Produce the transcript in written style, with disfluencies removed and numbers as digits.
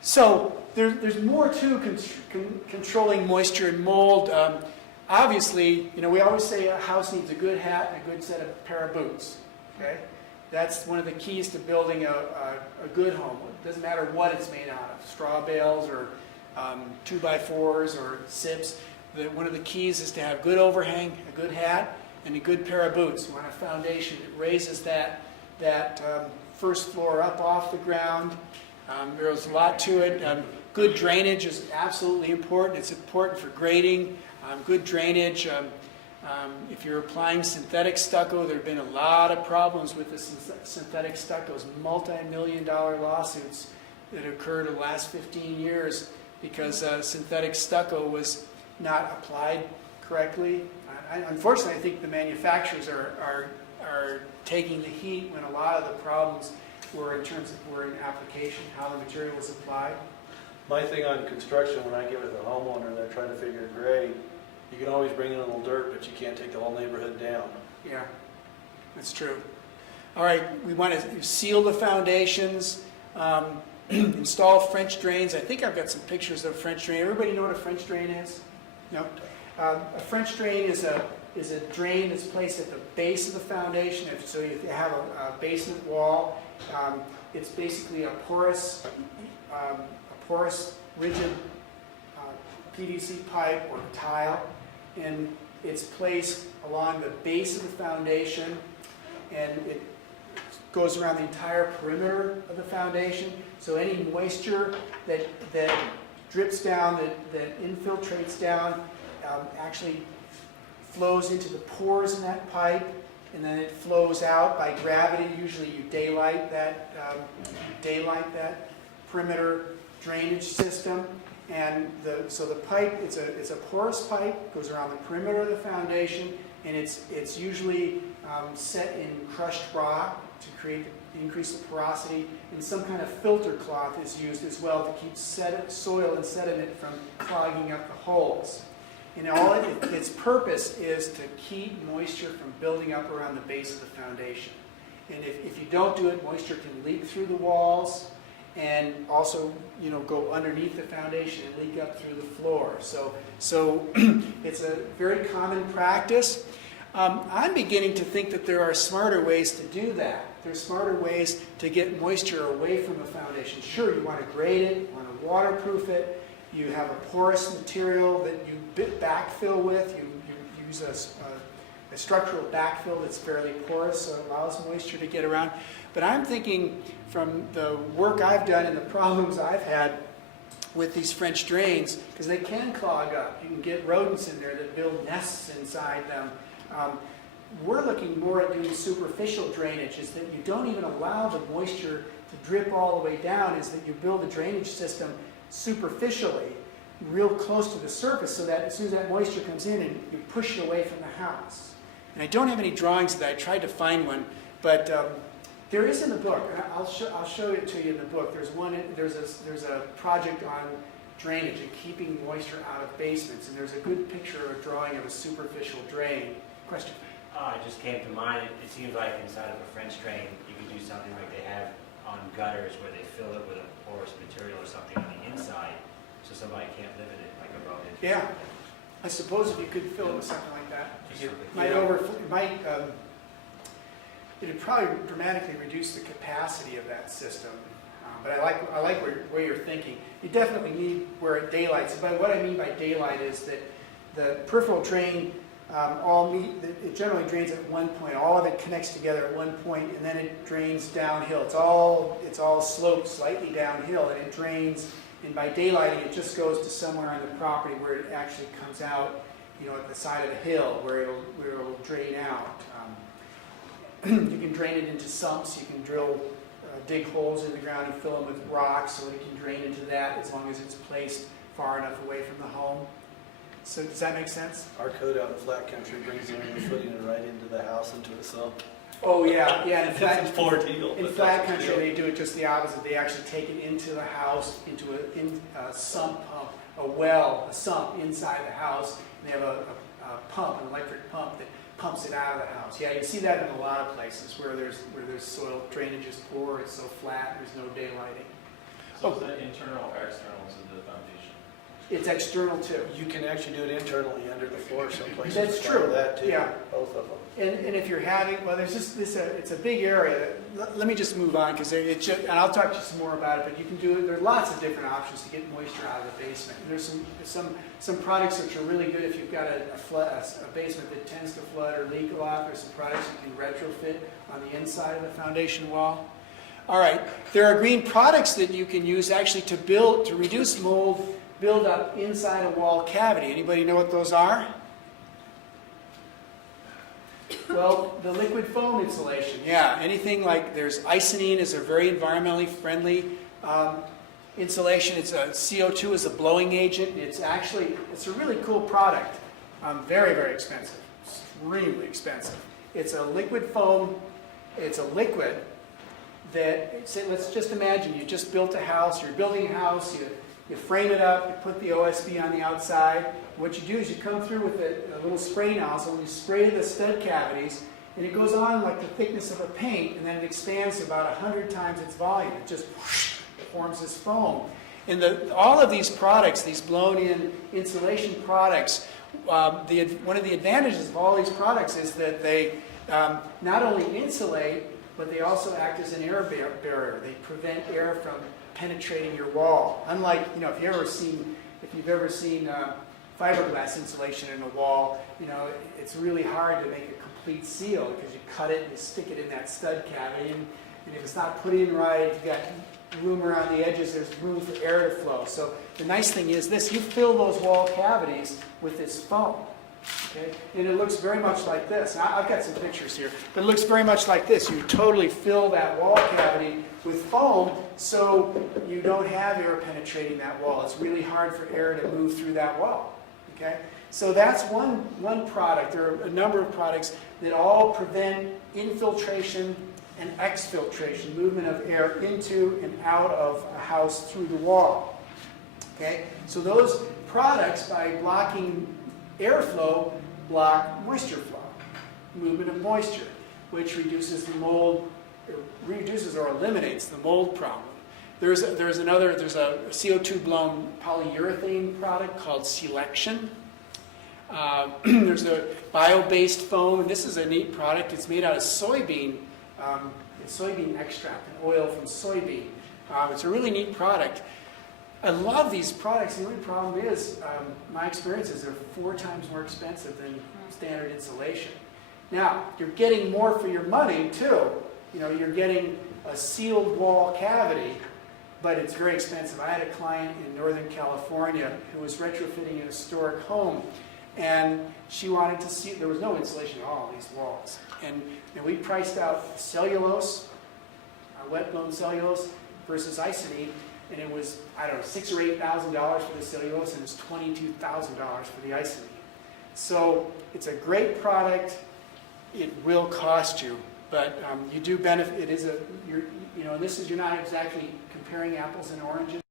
So there's more to controlling moisture and mold. Obviously, we always say a house needs a good hat and a good set of pair of boots. Okay, that's one of the keys to building a good home. It doesn't matter what it's made out of, straw bales or 2x4s or SIPs. One of the keys is to have good overhang, a good hat, and a good pair of boots. You want a foundation that raises that first floor up off the ground. There's a lot to it. Good drainage is absolutely important. It's important for grading. Good drainage. If you're applying synthetic stucco, there have been a lot of problems with the synthetic stuccos, multi-million-dollar lawsuits that occurred in the last 15 years because synthetic stucco was not applied correctly. Unfortunately, I think the manufacturers are taking the heat when a lot of the problems were in application, how the material was applied. My thing on construction, when I get with a homeowner and they're trying to figure a grade, you can always bring in a little dirt, but you can't take the whole neighborhood down. Yeah, that's true. All right, we want to seal the foundations, install French drains. I think I've got some pictures of a French drain. Everybody know what a French drain is? No? A French drain is a drain that's placed at the base of the foundation. So if you have a basement wall, it's basically a porous, rigid PVC pipe or tile, and it's placed along the base of the foundation, and it goes around the entire perimeter of the foundation. So any moisture that drips down, that infiltrates down, actually flows into the pores in that pipe, and then it flows out by gravity. Usually you daylight that perimeter drainage system, and so the pipe, it's a porous pipe, goes around the perimeter of the foundation, and it's usually set in crushed rock to increase the porosity, and some kind of filter cloth is used as well to keep soil and sediment from clogging up the holes. And its purpose is to keep moisture from building up around the base of the foundation. And if you don't do it, moisture can leak through the walls and also go underneath the foundation and leak up through the floor. So it's a very common practice. I'm beginning to think that there are smarter ways to do that. There's smarter ways to get moisture away from the foundation. Sure, you want to grade it, you want to waterproof it. You have a porous material that you backfill with. You use a structural backfill that's fairly porous, so it allows moisture to get around. But I'm thinking from the work I've done and the problems I've had with these French drains, because they can clog up. You can get rodents in there that build nests inside them. We're looking more at doing superficial drainage, is that you don't even allow the moisture to drip all the way down, is that you build a drainage system superficially, real close to the surface, so that as soon as that moisture comes in, and you push it away from the house. And I don't have any drawings of that. I tried to find one, but there is in the book. I'll show it to you in the book. There's a project on drainage and keeping moisture out of basements, and there's a good picture or drawing of a superficial drain. Question? It just came to mind. It seems like inside of a French drain, you could do something like they have on gutters, where they fill it with a porous material or something on the inside, so somebody can't live in it, like a rodent. Yeah, I suppose if you could fill it with something like that, it would probably dramatically reduce the capacity of that system. But I like where you're thinking. You definitely need where it daylights. But what I mean by daylight is that the peripheral drain it generally drains at one point. All of it connects together at one point, and then it drains downhill. It's all sloped slightly downhill, and it drains. And by daylighting, it just goes to somewhere on the property where it actually comes out, at the side of the hill where it'll drain out. You can drain it into sumps. You can dig holes in the ground and fill them with rocks, so it can drain into that as long as it's placed far enough away from the home. So does that make sense? Our code out in flat country brings in footing it right into the house, into itself. Oh yeah. In fact, it's poor deal. In flat country, they do it just the opposite. They actually take it into the house, into a sump pump, a sump inside the house. And they have a pump, an electric pump that pumps it out of the house. Yeah, you see that in a lot of places where there's soil drainage is poor, it's so flat, there's no daylighting. So is that internal or external to the foundation? It's external too. You can actually do it internally under the floor someplace. That's true, That too, yeah. both of them. And if you're having, well, there's just this, it's a big area. Let me just move on, because it's just, and I'll talk to you some more about it, but you can do it, there are lots of different options to get moisture out of the basement. And there's some products which are really good if you've got a basement that tends to flood or leak a lot. There's some products you can retrofit on the inside of the foundation wall. All right, there are green products that you can use actually to reduce mold buildup inside a wall cavity. Anybody know what those are? Well, the liquid foam insulation, yeah. Anything like, there's Icynene is a very environmentally friendly insulation. It's a CO2 is a blowing agent. It's a really cool product. Very, very expensive. Extremely expensive. It's a liquid foam. It's a liquid that, let's just imagine you just built a house. You're building a house. You frame it up. You put the OSB on the outside. What you do is you come through with a little spray nozzle and you spray the stud cavities, and it goes on like the thickness of a paint, and then it expands to about 100 times its volume. It just whoosh, forms this foam. And all of these products, these blown-in insulation products, one of the advantages of all these products is that they not only insulate, but they also act as an air barrier. They prevent air from penetrating your wall. Unlike, if you've ever seen fiberglass insulation in a wall, it's really hard to make a complete seal because you cut it and you stick it in that stud cavity, and if it's not put in right, you've got room around the edges, there's room for air to flow. So the nice thing is this, you fill those wall cavities with this foam. Okay? And it looks very much like this. Now, I've got some pictures here, but it looks very much like this. You totally fill that wall cavity with foam so you don't have air penetrating that wall. It's really hard for air to move through that wall. Okay? So that's one product. There are a number of products that all prevent infiltration and exfiltration, movement of air into and out of a house through the wall. Okay? So those products, by blocking airflow, block moisture flow, movement of moisture, which reduces the mold, or eliminates the mold problem. There's a CO2 blown polyurethane product called Selection. There's a bio-based foam, and this is a neat product. It's made out of soybean extract, and oil from soybean. It's a really neat product. I love these products. The only problem is, my experience is they're 4 times more expensive than standard insulation. Now, you're getting more for your money too. You're getting a sealed wall cavity, but it's very expensive. I had a client in Northern California who was retrofitting a historic home, and she wanted to see, there was no insulation at all on these walls. And we priced out cellulose, wet blown cellulose versus Icynene, and it was, $6,000 or $8,000 for the cellulose, and it was $22,000 for the Icynene. So it's a great product. It will cost you, but you do benefit. It is you're not exactly comparing apples and oranges.